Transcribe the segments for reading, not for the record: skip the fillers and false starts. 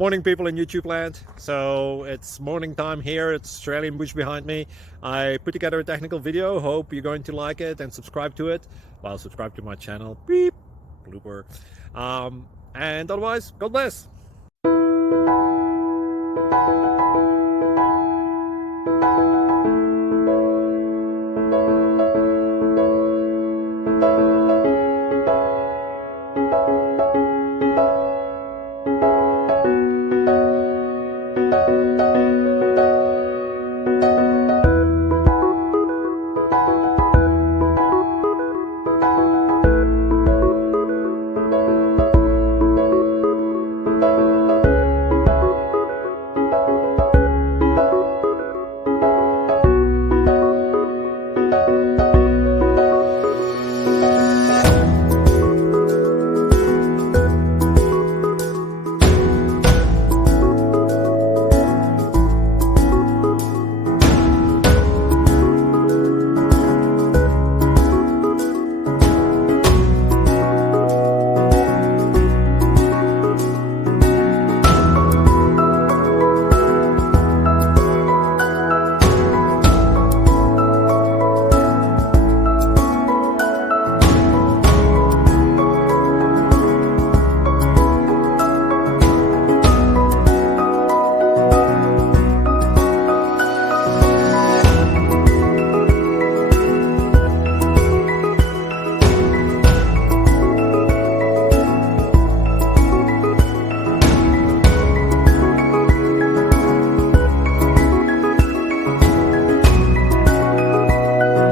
Morning, people in YouTube land. So it's morning time here. It's Australian bush behind me. I put together a technical video. Hope you're going to like it and subscribe to it. Well, subscribe to my channel. Beep. Blooper. And otherwise, God bless.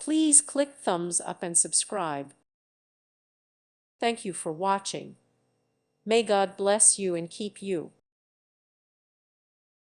Please click thumbs up and subscribe. Thank you for watching. May God bless you and keep you.